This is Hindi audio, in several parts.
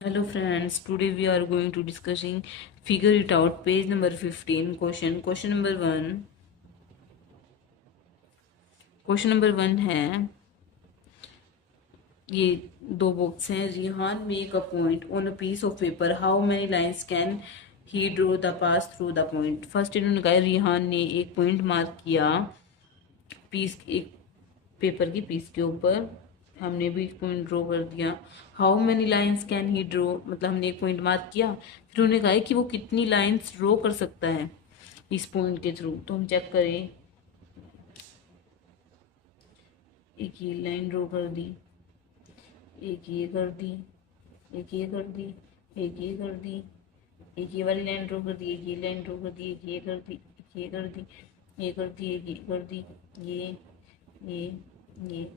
Hello friends, today we are going to discussing figure it out page number 15 question number 1। Question number 1 है, ये दो बॉक्स हैं। Rihan make a point on a piece of paper, how many lines can he draw the pass through the point. First इन्होंने कहा रिहान ने एक पॉइंट मार्क किया पीस, एक पेपर की पीस के ऊपर, हमने भी एक पॉइंट ड्रॉ कर दिया। How many lines can he draw, मतलब हमने एक पॉइंट मार्क किया, फिर उन्होंने कहा है कि वो कितनी लाइंस ड्रॉ कर सकता है इस पॉइंट के थ्रू। तो हम चेक करें, एक ये लाइन ड्रॉ कर दी, एक ये कर दी, एक ये कर दी, एक ये कर दी, एक ये वाली लाइन ड्रॉ कर दी, एक ये लाइन ड्रॉ कर दी, एक ये कर दी, एक ये कर दी, ये कर दी, एक ये कर दी, ये ये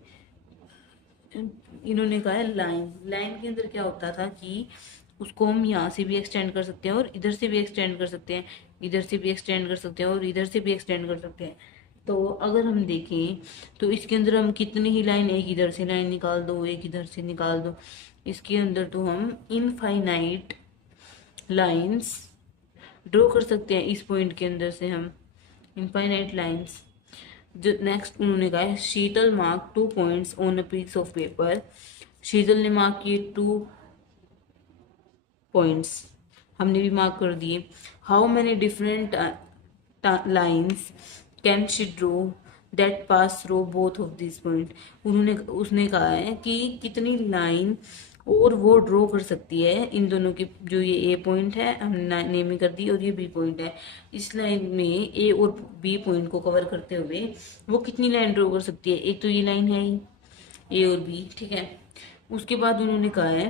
इन्होंने कहा है लाइन। लाइन के अंदर क्या होता था कि उसको हम यहाँ से भी एक्सटेंड कर सकते हैं और इधर से भी एक्सटेंड कर सकते हैं, इधर से भी एक्सटेंड कर सकते हैं और इधर से भी एक्सटेंड कर सकते हैं। तो अगर हम देखें तो इसके अंदर हम कितनी ही लाइन, एक इधर से लाइन निकाल दो, एक इधर से निकाल दो, इसके अंदर तो हम इनफाइनाइट लाइंस ड्रॉ कर सकते हैं। इस पॉइंट के अंदर से हम इनफाइनाइट लाइंस। जो नेक्स्ट उन्होंने कहा है, Sheetal mark 2 points on a piece of paper. Sheetal ने मार्क किए 2 पॉइंट्स, हमने भी मार्क कर दिए। How many different lines can she draw that pass through both of this point. उसने कहा है कि कितनी लाइन और वो ड्रॉ कर सकती है इन दोनों की, जो ये ए पॉइंट है हमने नेमिंग कर दी और ये बी पॉइंट है, इस लाइन में ए और बी पॉइंट को कवर करते हुए वो कितनी लाइन ड्रॉ कर सकती है। एक तो ये लाइन है ही, ए और बी, ठीक है। उसके बाद उन्होंने कहा है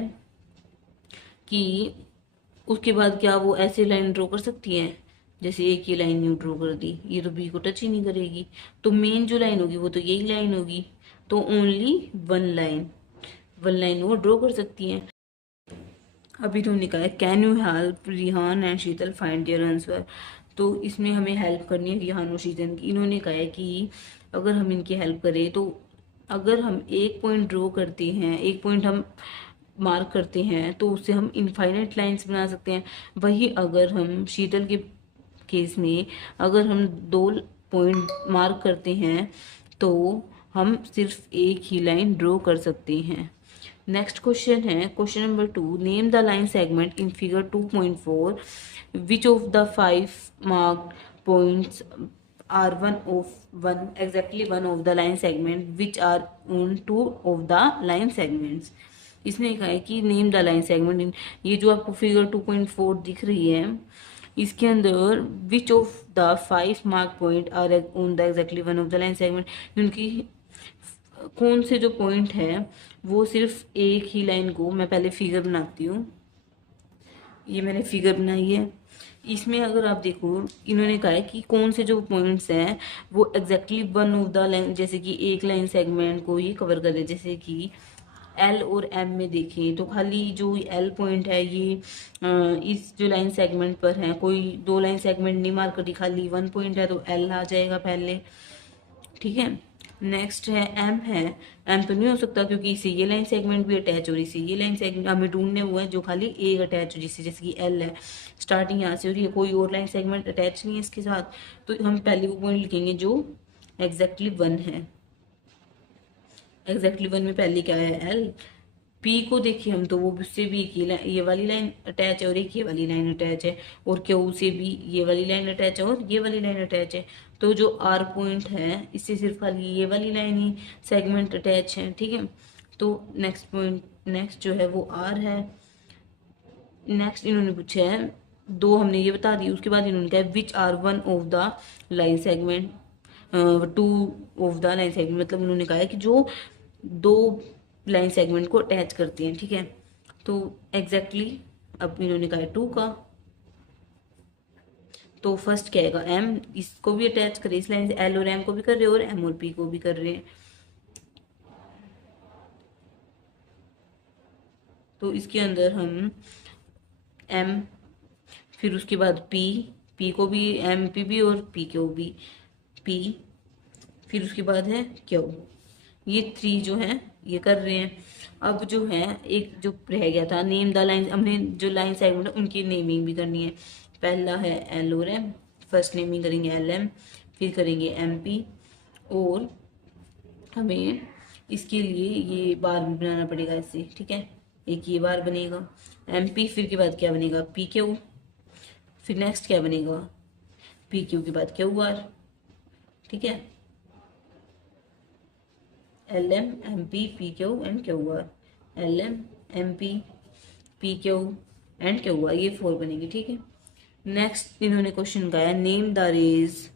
कि उसके बाद क्या वो ऐसे लाइन ड्रॉ कर सकती है, जैसे एक ये लाइन न्यू ड्रॉ कर दी, ये तो बी को टच ही नहीं करेगी, तो मेन जो लाइन होगी वो तो यही लाइन होगी। तो ओनली वन लाइन वो ड्रॉ कर सकती है। अभी तो कहा है can you help Rihan and Sheetal find their answer. तो इसमें हमें हेल्प करनी है रिहान और शीतल की। इन्होंने कहा है कि अगर हम इनकी हेल्प करें तो अगर हम एक पॉइंट ड्रॉ करते हैं, एक पॉइंट हम मार्क करते हैं तो उससे हम इनफाइनाइट लाइंस बना सकते हैं। वही अगर हम शीतल के केस में अगर हम 2 पॉइंट मार्क करते हैं तो हम सिर्फ एक ही लाइन ड्रॉ कर सकते हैं। नेक्स्ट क्वेश्चन है, question number 2, name the line segment in figure 2.4, which of the 5 marked points are one exactly one of the line segment which are on 2 of the line segments. इसने कहा है कि name the line segment in, ये जो आपको फिगर 2.4 दिख रही है इसके अंदर which of the 5 mark point are on the exactly one of the line segment, उनकी कौन से जो पॉइंट है वो सिर्फ एक ही लाइन को, मैं पहले फिगर बनाती हूँ, ये मैंने फिगर बनाई है। इसमें अगर आप देखो इन्होंने कहा है कि कौन से जो पॉइंट्स हैं वो exactly one of the line, जैसे कि एक लाइन सेगमेंट को ही कवर करे। जैसे कि एल और एम में देखें तो खाली जो एल पॉइंट है ये इस जो लाइन सेगमेंट पर है, कोई 2 लाइन सेगमेंट नहीं मार्क करी, खाली 1 पॉइंट है तो एल आ जाएगा पहले, ठीक है। नेक्स्ट है एम है, एम तो नहीं हो सकता क्योंकि इसे ये लाइन सेगमेंट भी अटैच हो रही, इसे ये लाइन सेगमेंट हमें ढूंढने हुए हैं जो खाली एक अटैच हो, जिससे जैसे कि एल है स्टार्टिंग यहाँ से हो रही है, कोई और लाइन सेगमेंट अटैच नहीं है इसके साथ, तो हम पहले वो पॉइंट लिखेंगे जो एग्जैक्टली वन है। एग्जैक्टली वन में पहले क्या है, एल। पी को देखिए हम तो वो उससे भी एक ये वाली लाइन अटैच है और एक ये वाली लाइन अटैच है, और क्यू से भी ये वाली लाइन अटैच है और ये वाली लाइन अटैच है। तो जो आर पॉइंट है इससे सिर्फ खाली ये वाली लाइन ही सेगमेंट अटैच है, ठीक है। तो नेक्स्ट पॉइंट, नेक्स्ट जो है वो आर है। नेक्स्ट इन्होंने पूछा है, दो हमने ये बता दी, उसके बाद इन्होंने कहा which are one of the line segment, 2 of the line segment, मतलब उन्होंने कहा है कि जो 2 लाइन सेगमेंट को अटैच करती हैं, ठीक है। तो एग्जैक्टली अब इन्होंने कहा है 2 का, तो फर्स्ट क्या आएगा, एम, इसको भी अटैच करें, इस लाइन से एल और एम को भी कर रहे हैं और एम और पी को भी कर रहे हैं। तो इसके अंदर हम एम, फिर उसके बाद पी, पी को भी एम पी भी और पी को भी पी, फिर उसके बाद है क्यू, ये 3 जो है ये कर रहे हैं। अब जो है एक जो रह गया था नेम द लाइन, हमने जो लाइन सेगमेंट है उनकी नेमिंग भी करनी है। पहला है एल और एम, फर्स्ट नेमिंग करेंगे एल एम, फिर करेंगे एम पी, और हमें इसके लिए ये बार भी बनाना पड़ेगा इससे, ठीक है। एक ये बार बनेगा एम पी, फिर के बाद क्या बनेगा पी क्यू, फिर नेक्स्ट क्या बनेगा पी क्यू के बाद क्यू आर, ठीक है। L M M P P Q and Q R, L M M P P Q and Q R, ये 4 बनेगी, ठीक है। नेक्स्ट इन्होंने क्वेश्चन कहा है name the rays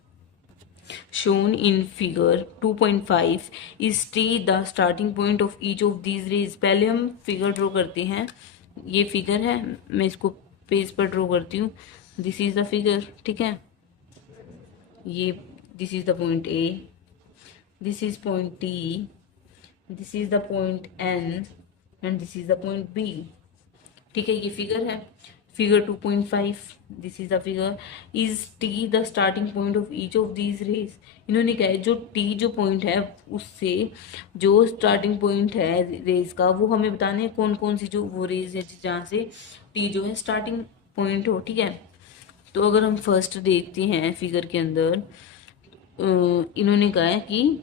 shown in figure 2.5 is t the starting point of each of these rays। पहले हम फिगर ड्रॉ करते हैं, ये फिगर है, मैं इसको पेज पर ड्रॉ करती हूँ। दिस इज द फिगर, ठीक है। ये this is the point A, this is point T, this is the point N and this is the point B, ठीक है। ये फिगर है figure 2.5, this is the figure. Is T the starting point of each of these rays. इन्होंने कहा है जो टी जो पॉइंट है उससे जो स्टार्टिंग पॉइंट है रेज का, वो हमें बताने हैं कौन कौन सी जो वो रेज है जहाँ से टी जो है स्टार्टिंग पॉइंट हो, ठीक है। तो अगर हम फर्स्ट देखते हैं फिगर के अंदर, इन्होंने कहा है कि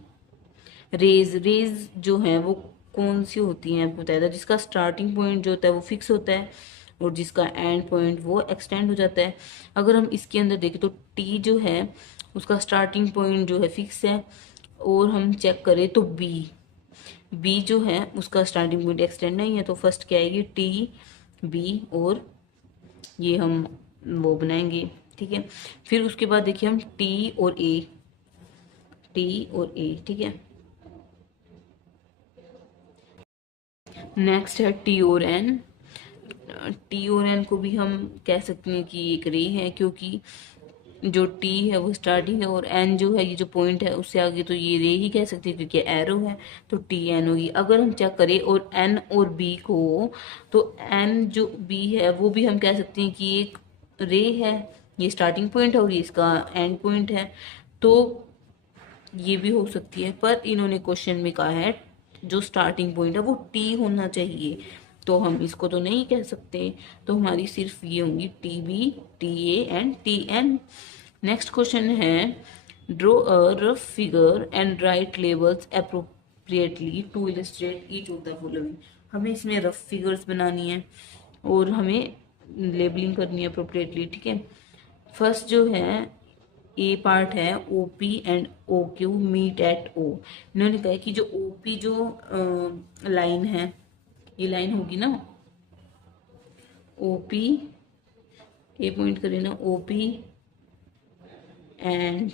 रेज रेज जो है वो कौन सी होती हैं आपको बताया था, जिसका स्टार्टिंग पॉइंट जो होता है वो फिक्स होता है और जिसका एंड पॉइंट वो एक्सटेंड हो जाता है। अगर हम इसके अंदर देखें तो टी जो है उसका स्टार्टिंग पॉइंट जो है फिक्स है, और हम चेक करें तो बी बी जो है उसका स्टार्टिंग पॉइंट एक्सटेंड नहीं है। तो फर्स्ट क्या आएगी टी बी, और ये हम वो बनाएंगे, ठीक है। फिर उसके बाद देखिए हम टी और ए, टी और ए, ठीक है। नेक्स्ट है टी और एन। टी और एन को भी हम कह सकते हैं कि एक रे है, क्योंकि जो टी है वो स्टार्टिंग है और एन जो है ये जो पॉइंट है उससे आगे तो ये रे ही कह सकते हैं क्योंकि एरो है, तो टी एन होगी। अगर हम चेक करें और एन और बी को, तो एन जो बी है वो भी हम कह सकते हैं कि एक रे है, ये स्टार्टिंग पॉइंट है और ये इसका एंड पॉइंट है, तो ये भी हो सकती है। पर इन्होंने क्वेश्चन में कहा है जो स्टार्टिंग पॉइंट है वो टी होना चाहिए, तो हम इसको तो नहीं कह सकते, तो हमारी सिर्फ ये होंगी T B, T A and T N. Next question है draw a rough figure and write labels appropriately to illustrate each of the following. हमें इसमें रफ फिगर्स बनानी है और हमें लेबलिंग करनी है अप्रोप्रिएटली, ठीक है। फर्स्ट जो है ए पार्ट है O P and O Q meet at O. इन्होंने कहा है कि जो ओ पी जो लाइन है, ये लाइन होगी ना ओ पी, ए पॉइंट करें ना O P and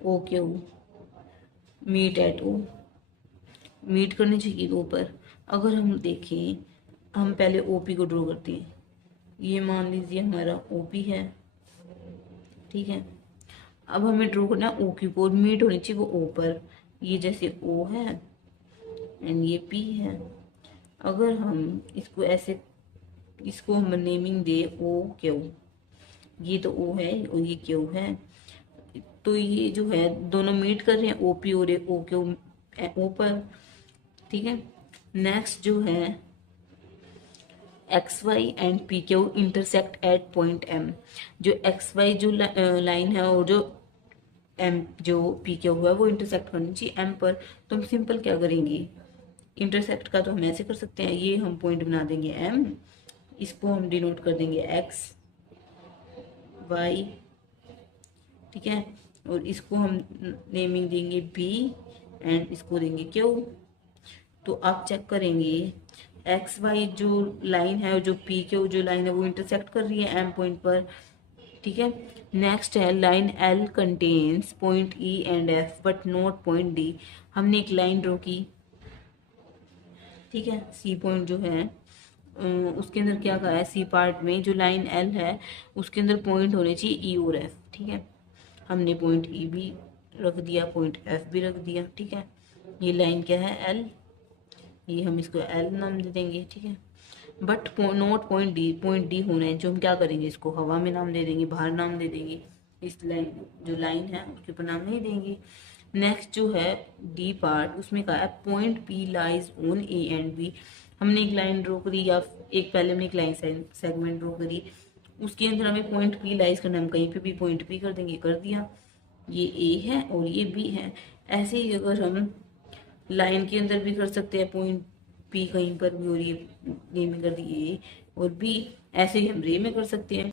O Q meet at O, meet करनी चाहिए दो पर। अगर हम देखें, हम पहले ओ पी को ड्रॉ करते हैं, ये मान लीजिए हमारा ओ पी है, ठीक है। अब हमें ड्रॉ करना है ओ क्यू को, और मीट होनी चाहिए वो ओ पर, ये जैसे ओ है एंड ये पी है। अगर हम इसको ऐसे, इसको हम नेमिंग दे ओ क्यू, ये तो ओ है और ये क्यू है, तो ये जो है दोनों मीट कर रहे हैं ओ पी और ओ क्यू ओ पर, ठीक है। नेक्स्ट जो है X Y and P Q intersect at point M. जो एक्स वाई जो लाइन है और जो एम जो पी क्यू है वो इंटरसेक्ट करनी चाहिए एम पर। तो हम सिंपल क्या करेंगे, इंटरसेक्ट का तो हम ऐसे कर सकते हैं, ये हम पॉइंट बना देंगे एम, इसको हम डिनोट कर देंगे एक्स वाई, ठीक है, और इसको हम नेमिंग देंगे बी एंड इसको देंगे क्यू। तो आप चेक करेंगे एक्स वाई जो लाइन है और जो पी क्यू जो लाइन है वो इंटरसेक्ट कर रही है एम पॉइंट पर, ठीक है। नेक्स्ट है line L contains point E and F but not point D. हमने एक लाइन ड्रॉ की, ठीक है, सी पॉइंट जो है उसके अंदर क्या कहा है, सी पार्ट में जो लाइन एल है उसके अंदर पॉइंट होने चाहिए ई और एफ, ठीक है। हमने पॉइंट ई भी रख दिया, पॉइंट एफ भी रख दिया, ठीक है। ये लाइन क्या है एल, ये हम इसको एल नाम दे देंगे, ठीक है। बट नॉट पॉइंट डी होना है, जो हम क्या करेंगे इसको हवा में नाम दे देंगे, बाहर नाम दे देंगे, इस लाइन जो लाइन है उसके ऊपर नाम नहीं देंगे। नेक्स्ट जो है डी पार्ट, उसमें कहा है point P lies on A and B. हमने एक लाइन ड्रॉ करी, या एक पहले हमने एक लाइन सेगमेंट ड्रॉ करी, उसके अंदर हमें पॉइंट पी लाइज करना, हम कहीं पे भी पॉइंट पी कर देंगे, कर दिया। ये ए है और ये बी है। ऐसे ही अगर हम लाइन के अंदर भी कर सकते हैं पॉइंट पी कहीं पर भी, और ये में कर दिए ए और बी, ऐसे ही हम रे में कर सकते हैं।